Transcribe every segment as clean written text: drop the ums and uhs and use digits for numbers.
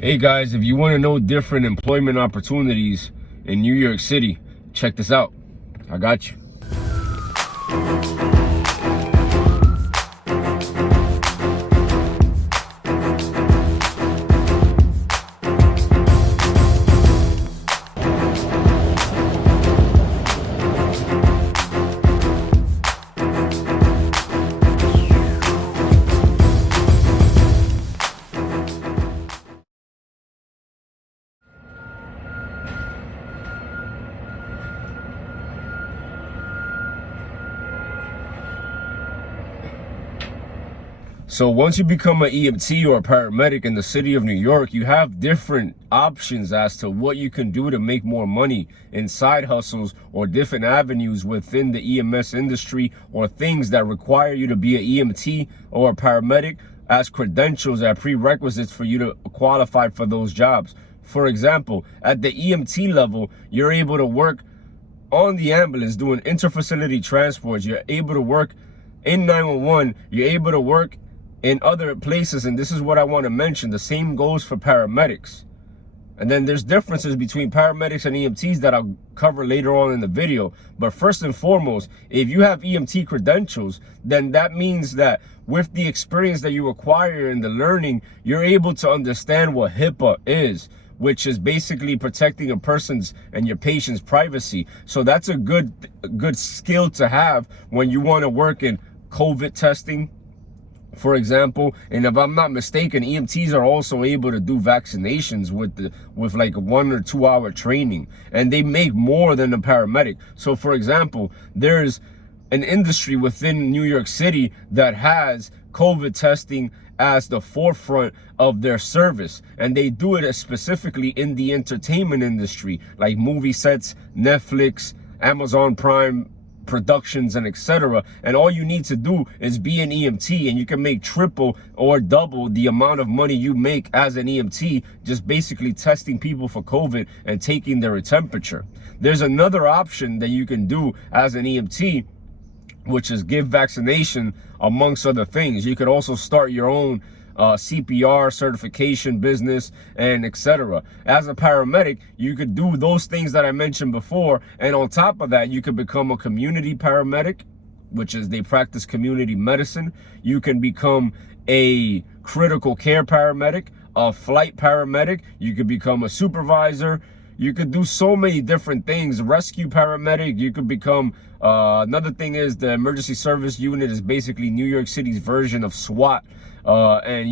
Hey guys, if you want to know different employment opportunities in New York City, check this out. I got you. So once you become an EMT or a paramedic in the city of New York, you have different options as to what you can do to make more money in side hustles or different avenues within the EMS industry, or things that require you to be an EMT or a paramedic as credentials, as prerequisites for you to qualify for those jobs. For example, at the EMT level, you're able to work on the ambulance doing interfacility transports. You're able to work in 911. You're able to work in other places, and this is what I want to mention. The same goes for paramedics. And then there's differences between paramedics and EMTs that I'll cover later on in the video. But first and foremost, if you have EMT credentials, then that means that with the experience that you acquire and the learning, you're able to understand what HIPAA is, which is basically protecting a person's and your patient's privacy. So that's a good skill to have when you want to work in COVID testing, for example. And if I'm not mistaken, EMTs are also able to do vaccinations with like 1 or 2 hour training, and they make more than a paramedic. So for example, there's an industry within New York City that has COVID testing as the forefront of their service, and they do it specifically in the entertainment industry, like movie sets, Netflix, Amazon Prime productions, and etc. And all you need to do is be an EMT, and you can make triple or double the amount of money you make as an EMT, just basically testing people for COVID and taking their temperature. There's another option that you can do as an EMT, which is give vaccination, amongst other things. You could also start your own CPR certification business, and etc. As a paramedic, you could do those things that I mentioned before, and on top of that, you could become a community paramedic, which is they practice community medicine. You can become a critical care paramedic, a flight paramedic. You could become a supervisor. You could do so many different things. Rescue paramedic. You could become another thing is the emergency service unit is basically New York City's version of SWAT. And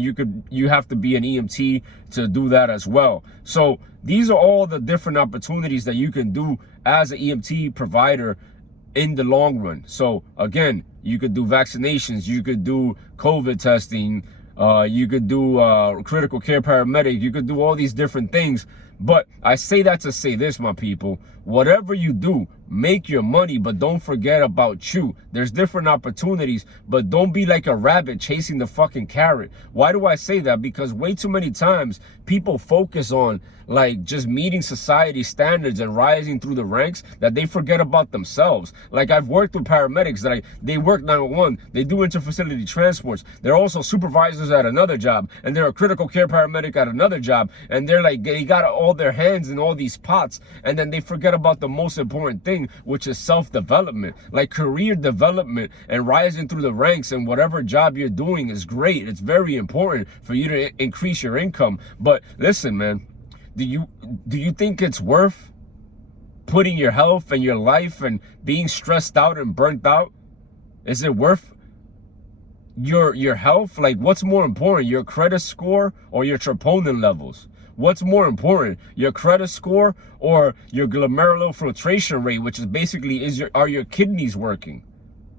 you have to be an EMT to do that as well. So these are all the different opportunities that you can do as an EMT provider in the long run. So again, you could do vaccinations, you could do COVID testing, you could do critical care paramedic, you could do all these different things. But I say that to say this, my people: whatever you do, make your money, but don't forget about you. There's different opportunities, but don't be like a rabbit chasing the fucking carrot. Why do I say that? Because way too many times people focus on like just meeting society standards and rising through the ranks, that they forget about themselves. Like, I've worked with paramedics that they work 911, they do interfacility transports, they're also supervisors at another job, and they're a critical care paramedic at another job, and they're like, they got all their hands in all these pots, and then they forget about the most important thing, which is self-development. Like, career development and rising through the ranks and whatever job you're doing is great. It's very important for you to increase your income. But listen, man, do you think it's worth putting your health and your life and being stressed out and burnt out? Is it worth your health? Like, what's more important, your credit score or your troponin levels? What's more important, your credit score or your glomerular filtration rate, which is basically are your kidneys working?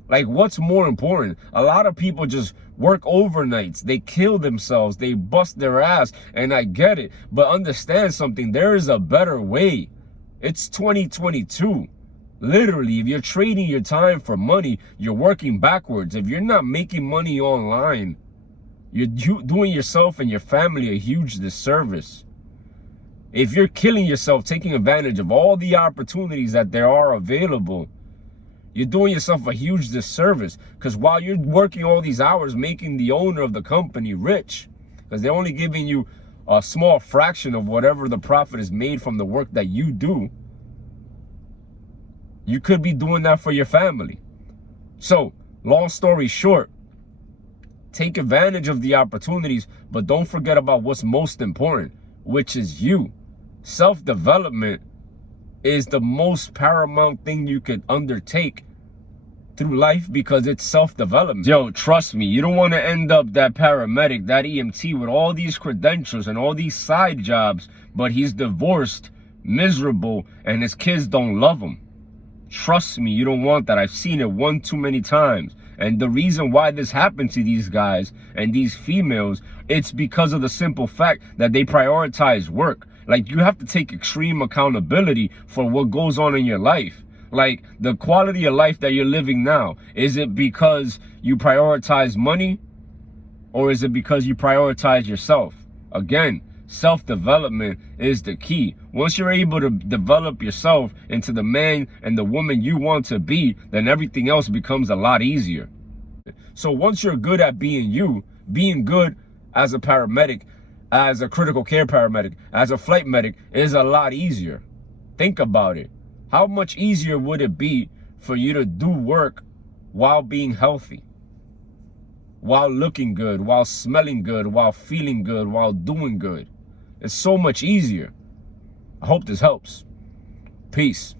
Like, what's more important? A lot of people just work overnights. They kill themselves. They bust their ass. And I get it. But understand something. There is a better way. It's 2022. Literally, if you're trading your time for money, you're working backwards. If you're not making money online, you're doing yourself and your family a huge disservice. If you're killing yourself, taking advantage of all the opportunities that there are available, you're doing yourself a huge disservice. Because while you're working all these hours, making the owner of the company rich, because they're only giving you a small fraction of whatever the profit is made from the work that you do, you could be doing that for your family. So, long story short, take advantage of the opportunities, but don't forget about what's most important, which is you. Self-development is the most paramount thing you could undertake through life, because it's self-development. Yo, trust me, you don't want to end up that paramedic, that EMT with all these credentials and all these side jobs, but he's divorced, miserable, and his kids don't love him. Trust me, you don't want that. I've seen it one too many times. And the reason why this happened to these guys and these females, it's because of the simple fact that they prioritize work. Like, you have to take extreme accountability for what goes on in your life. Like, the quality of life that you're living now, is it because you prioritize money, or is it because you prioritize yourself? Again, self-development is the key. Once you're able to develop yourself into the man and the woman you want to be, then everything else becomes a lot easier. So once you're good at being you, being good as a paramedic, as a critical care paramedic, as a flight medic, is a lot easier. Think about it. How much easier would it be for you to do work while being healthy, while looking good, while smelling good, while feeling good, while doing good? It's so much easier. I hope this helps. Peace.